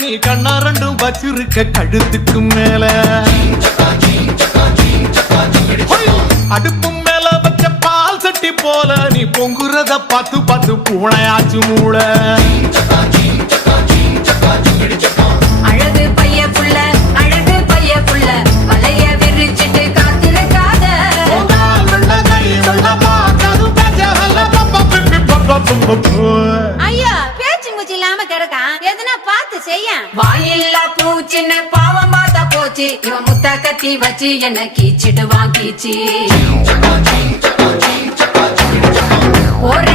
நீ கண்ணா ரெண்டும் வச்சிருக்க கழுத்துக்கு மேல அடுப்பு மேல வச்ச பால் சட்டி போல நீ பொங்குறத பார்த்து பார்த்து பூனையாச்சு மூளை அழகு பைய புள்ள வலைய விரிச்சிட்டு காத்திருக்காத ஐயா பேச்சு மூச்சு இல்லாம கிடக்கான் எதுனா பார்த்து செய்ய வாயில்லா பூச்சின்னு பாவம் பார்த்தா போச்சு இவன் முத்த கத்தி வச்சு என்ன கீச்சிடுவான் கீச்சி ஒரு